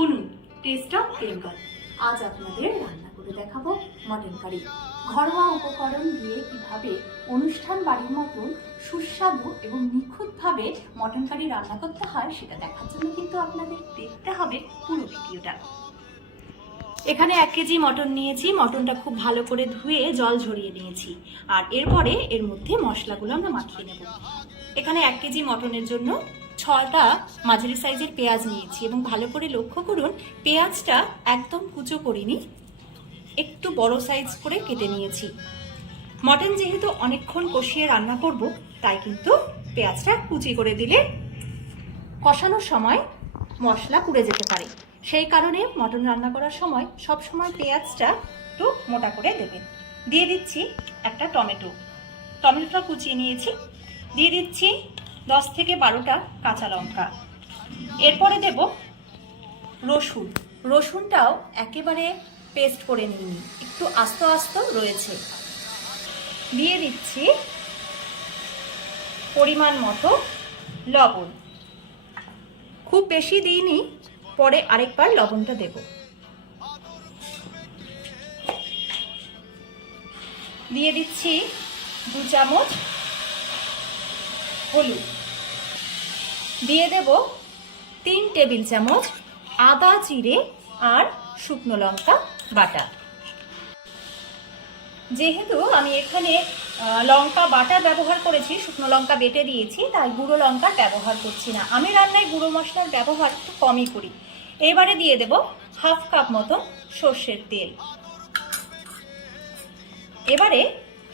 উনুন test of Bengal আজ আপনাদের রান্না করে দেখাবো মটন কারি ঘরোয়া উপকরণ দিয়ে কীভাবে অনুষ্ঠান বাড়ির মতন সুস্বাদু এবং নিখুঁতভাবে মটন কারি রান্না করতে হয়, সেটা দেখার জন্য কিন্তু আপনাদের দেখতে হবে পুরো ভিডিওটা। এখানে এক কেজি মটন নিয়েছি, মটনটা খুব ভালো করে ধুয়ে জল ঝরিয়ে নিয়েছি। আর এরপরে এর মধ্যে মশলাগুলো আমরা মাখিয়ে নেব। এখানে এক কেজি মটনের জন্য ছয়টা মাঝারি সাইজের পেঁয়াজ নিয়েছি এবং ভালো করে লক্ষ্য করুন, পেঁয়াজটা একদম কুচো করিনি, একটু বড় সাইজ করে কেটে নিয়েছি। মটন যেহেতু অনেকক্ষণ কষিয়ে রান্না করব, তাই কিন্তু পেঁয়াজটা কুচি করে দিলে কষানোর সময় মশলা পুড়ে যেতে পারে। সেই কারণে মটন রান্না করার সময় সব সময় পেঁয়াজটা একটু মোটা করে দেবেন দিয়ে দিচ্ছি একটা টমেটো। টমেটোটা কুচিয়ে নিয়েছি। দিয়ে দিচ্ছি দশ থেকে বারোটা কাঁচা লঙ্কা। এরপরে দেব রসুন। রসুনটাও একেবারে পেস্ট করে নিইনি, একটু আস্ত আস্ত রয়েছে। দিয়ে দিচ্ছি পরিমাণ মতো লবণ। খুব বেশি দিইনি, পরে আরেকবার লবণটা দেব। দিয়ে দিচ্ছি দু চামচ হলুদ। দিয়ে দেব তিন টেবিল চামচ আদা, জিরে আর শুকনো লঙ্কা বাটা। যেহেতু আমি এখানে লঙ্কা বাটা ব্যবহার করেছি, শুকনো লঙ্কা বেটে দিয়েছি, তাই গুঁড়ো লঙ্কা ব্যবহার করছি না। আমি রান্নায় গুঁড়ো মশলার ব্যবহার একটু কমই করি। এবারে দিয়ে দেব হাফ কাপ মতো সর্ষের তেল। এবারে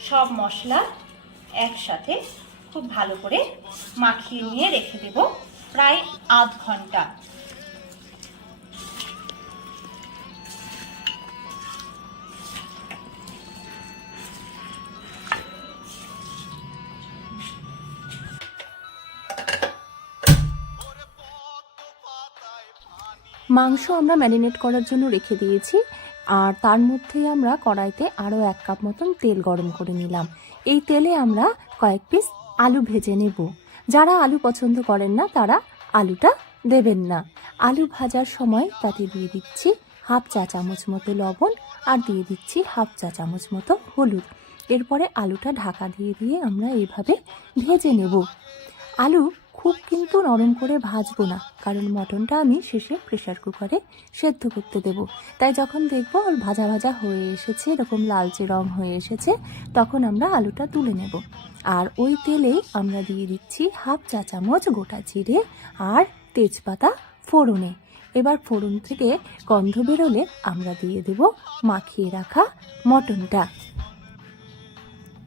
সব মশলা একসাথে খুব ভালো করে মাখিয়ে নিয়ে রেখে দেব প্রায় আধ ঘণ্টা। মাংস আমরা ম্যারিনেট করার জন্য রেখে দিয়েছি, আর তার মধ্যে আমরা কড়াইতে আরও এক কাপ মতন তেল গরম করে নিলাম। এই তেলে আমরা কয়েক পিস আলু ভেজে নেব। যারা আলু পছন্দ করেন না, তারা আলুটা দেবেন না। আলু ভাজার সময় তাতে দিয়ে দিচ্ছি হাফ চা চামচ মতো লবণ আর দিয়ে দিচ্ছি হাফ চা চামচ মতো হলুদ। এরপরে আলুটা ঢাকা দিয়ে দিয়ে আমরা এভাবে ভেজে নেব। আলু খুব কিন্তু নরম করে ভাজবো না, কারণ মটনটা আমি শেষে প্রেশার কুকারে সেদ্ধ করতে দেব। তাই যখন দেখব ওর ভাজা ভাজা হয়ে এসেছে, এরকম লালচে রং হয়ে এসেছে, তখন আমরা আলুটা তুলে নেব। আর ওই তেলেই আমরা দিয়ে দিচ্ছি হাফ চা চামচ গোটা জিরে আর তেজপাতা ফোড়নে। এবার ফোড়ন থেকে গন্ধ বেরোলে আমরা দিয়ে দেব মাখিয়ে রাখা মটনটা।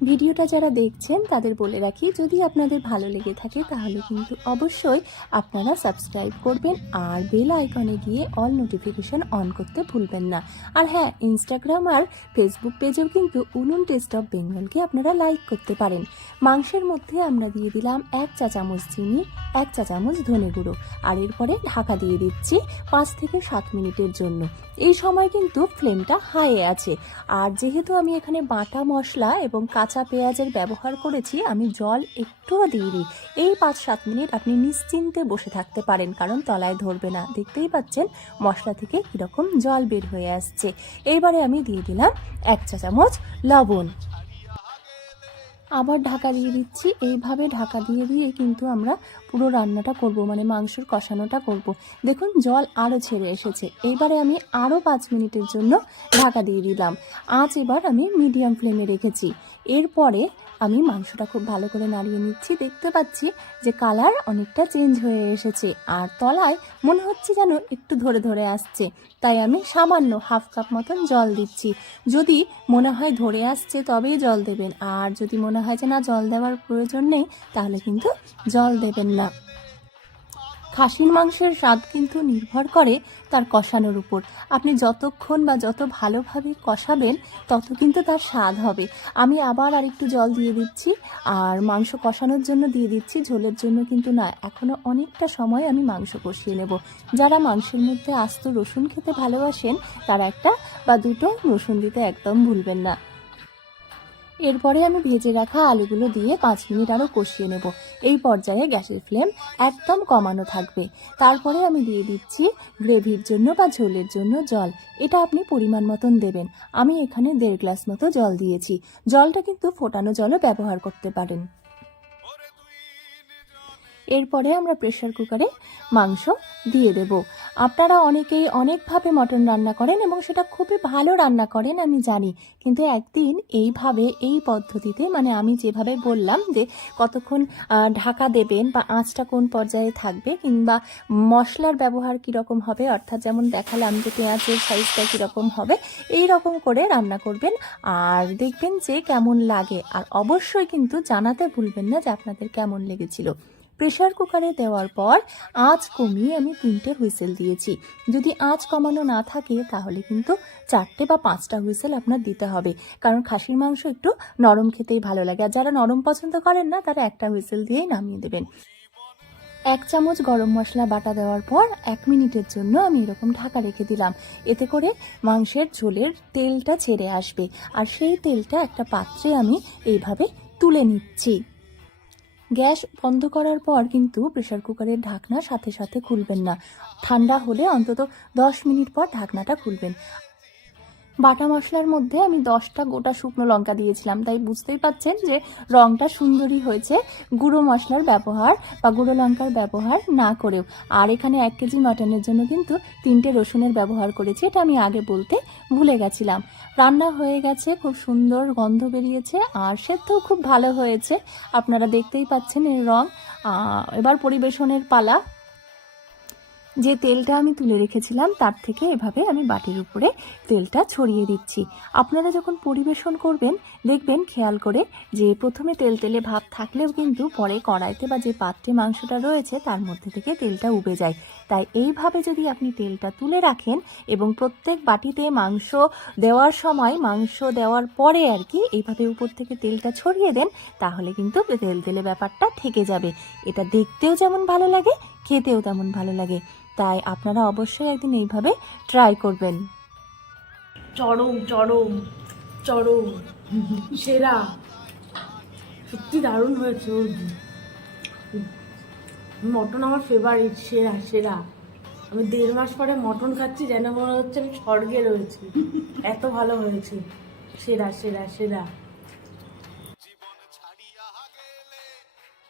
ভিডিওটা যারা দেখছেন, তাদের বলে রাখি, যদি আপনাদের ভালো লেগে থাকে, তাহলে কিন্তু অবশ্যই আপনারা সাবস্ক্রাইব করবেন আর বেল আইকনে গিয়ে অল নোটিফিকেশন অন করতে ভুলবেন না। আর হ্যাঁ ইনস্টাগ্রাম আর ফেসবুক পেজেও কিন্তু উনুন টেস্ট অফ বেঙ্গলকে আপনারা লাইক করতে পারেন। মাংসের মধ্যে আমরা দিয়ে দিলাম এক চা চামচ চিনি, এক চা চামচ ধনে গুঁড়ো। আর এরপরে ঢাকা দিয়ে দিচ্ছি পাঁচ থেকে সাত মিনিটের জন্য। এই সময় কিন্তু ফ্লেমটা হাইয়ে আছে। আর যেহেতু আমি এখানে বাটা মশলা এবং কাঁচা পেঁয়াজের ব্যবহার করেছি, আমি জল একটুও দিইনি। এই পাঁচ সাত মিনিট আপনি নিশ্চিন্তে বসে থাকতে পারেন, কারণ তলায় ধরবে না। দেখতেই পাচ্ছেন মশলা থেকে কীরকম জল বের হয়ে আসছে। এইবারে আমি দিয়ে দিলাম এক চা চামচ লবণ। আবার ঢাকা দিয়ে দিচ্ছি। এইভাবে ঢাকা দিয়ে দিয়ে কিন্তু আমরা পুরো রান্নাটা করব মানে মাংসর কষানোটা করব। দেখুন, জল আরও ছেড়ে এসেছে। এইবারে আমি আরও পাঁচ মিনিটের জন্য ঢাকা দিয়ে দিলাম। আজ এবার আমি মিডিয়াম ফ্লেমে রেখেছি। এরপরে আমি মাংসটা খুব ভালো করে নাড়িয়ে নিচ্ছি। দেখতে পাচ্ছি যে কালার অনেকটা চেঞ্জ হয়ে এসেছে আর তলায় মনে হচ্ছে যেন একটু ধরে ধরে আসছে। তাই আমি সামান্য হাফ কাপ মতন জল দিচ্ছি। যদি মনে হয় ধরে আসছে তবেই জল দেবেন। আর যদি মনে হয় যে না, জল দেওয়ার প্রয়োজন নেই, তাহলে কিন্তু জল দেবেন না। খাসির মাংসের স্বাদ কিন্তু নির্ভর করে তার কষানোর উপর। আপনি যতক্ষণ বা যত ভালোভাবে কষাবেন, তত কিন্তু তার স্বাদ হবে। আমি আবার আরেকটু জল দিয়ে দিচ্ছি, আর মাংস কষানোর জন্য দিয়ে দিচ্ছি। ঝোলের জন্য কিন্তু না এখনও অনেকটা সময় আমি মাংস কষিয়ে নেব। যারা মাংসের মধ্যে আস্ত রসুন খেতে ভালোবাসেন, তারা একটা বা দুটো রসুন দিতে একদম ভুলবেন না। এরপরে আমি ভেজে রাখা আলুগুলো দিয়ে পাঁচ মিনিট আরও কষিয়ে নেব। এই পর্যায়ে গ্যাসের ফ্লেম একদম কমানো থাকবে। তারপরে আমি দিয়ে দিচ্ছি গ্রেভির জন্য বা ঝোলের জন্য জল। এটা আপনি পরিমাণ মতন দেবেন। আমি এখানে দেড় গ্লাস মতো জল দিয়েছি। জলটা কিন্তু ফোটানো জলও ব্যবহার করতে পারেন। এরপরে আমরা প্রেশার কুকারে মাংস দিয়ে দেব। আপনারা অনেকেই অনেকভাবে মটন রান্না করেন এবং সেটা খুবই ভালো রান্না করেন, আমি জানি। কিন্তু একদিন এইভাবে, এই পদ্ধতিতে মানে আমি যেভাবে বললাম যে কতক্ষণ ঢাকা দেবেন বা আঁচটা কোন পর্যায়ে থাকবে কিংবা মশলার ব্যবহার কীরকম হবে, অর্থাৎ যেমন দেখালাম যে পেঁয়াজের সাইজটা কীরকম হবে এই রকম করে রান্না করবেন। আর দেখবেন যে কেমন লাগে। আর অবশ্যই কিন্তু জানাতে ভুলবেন না যে আপনাদের কেমন লেগেছিল। প্রেশার কুকারে দেওয়ার পর আঁচ কমিয়ে আমি তিনটে হুইসেল দিয়েছি। যদি আঁচ কমানো না থাকে, তাহলে কিন্তু চারটে বা পাঁচটা হুইসেল আপনার দিতে হবে। কারণ খাসির মাংস একটু নরম খেতেই ভালো লাগে। আর যারা নরম পছন্দ করেন না, তারা একটা হুইসেল দিয়েই নামিয়ে দেবেন। এক চামচ গরম মশলা বাটা দেওয়ার পর এক মিনিটের জন্য আমি এরকম ঢাকা রেখে দিলাম। এতে করে মাংসের ঝোলের তেলটা ছেড়ে আসবে। আর সেই তেলটা একটা পাত্রে আমি এইভাবে তুলে নিচ্ছি। গ্যাস বন্ধ করার পর কিন্তু প্রেশার কুকারের ঢাকনা সাথে সাথে খুলবেন না। ঠান্ডা হলে অন্তত দশ মিনিট পর ঢাকনাটা খুলবেন। বাটা মশলার মধ্যে আমি দশটা গোটা শুকনো লঙ্কা দিয়েছিলাম। তাই বুঝতেই পাচ্ছেন যে রংটা সুন্দরই হয়েছে। গুঁড়ো মশলার ব্যবহার বা গুঁড়ো লঙ্কার ব্যবহার না করেও। আর এখানে এক কেজি মাটনের জন্য কিন্তু তিনটে রসুনের ব্যবহার করেছি, এটা আমি আগে বলতে ভুলে গেছিলাম। রান্না হয়ে গেছে, খুব সুন্দর গন্ধ বেরিয়েছে আর সেদ্ধও খুব ভালো হয়েছে। আপনারা দেখতেই পাচ্ছেন এর রং। এবার পরিবেশনের পালা। যে তেলটা আমি তুলে রেখেছিলাম, তার থেকে এভাবে আমি বাটির উপরে তেলটা ছড়িয়ে দিচ্ছি। আপনারা যখন পরিবেশন করবেন, দেখবেন খেয়াল করে যে প্রথমে তেল তেলে ভাব থাকলেও কিন্তু পরে কড়াইতে বা যে পাত্রে মাংসটা রয়েছে, তার মধ্যে থেকে তেলটা উবে যায়। তাই এইভাবে যদি আপনি তেলটা তুলে রাখেন এবং প্রত্যেক বাটিতে মাংস দেওয়ার সময়, মাংস দেওয়ার পরে আর কি এইভাবে উপর থেকে তেলটা ছড়িয়ে দেন, তাহলে কিন্তু তেল তেলে ব্যাপারটা থেকে যাবে। এটা দেখতেও যেমন ভালো লাগে, খেতেও তেমন ভালো লাগে। তাই আপনারা অবশ্যই একদিন এইভাবে ট্রাই করবেন। চরম চরম চরম, সেরা। সত্যি দারুণ হয়েছে মটন আমার ফেভারিট সেরা সেরা। আমি দেড় মাস পরে মটন খাচ্ছি, যেন মনে হচ্ছে আমি স্বর্গে রয়েছি। এত ভালো হয়েছে। সেরা সেরা সেরা।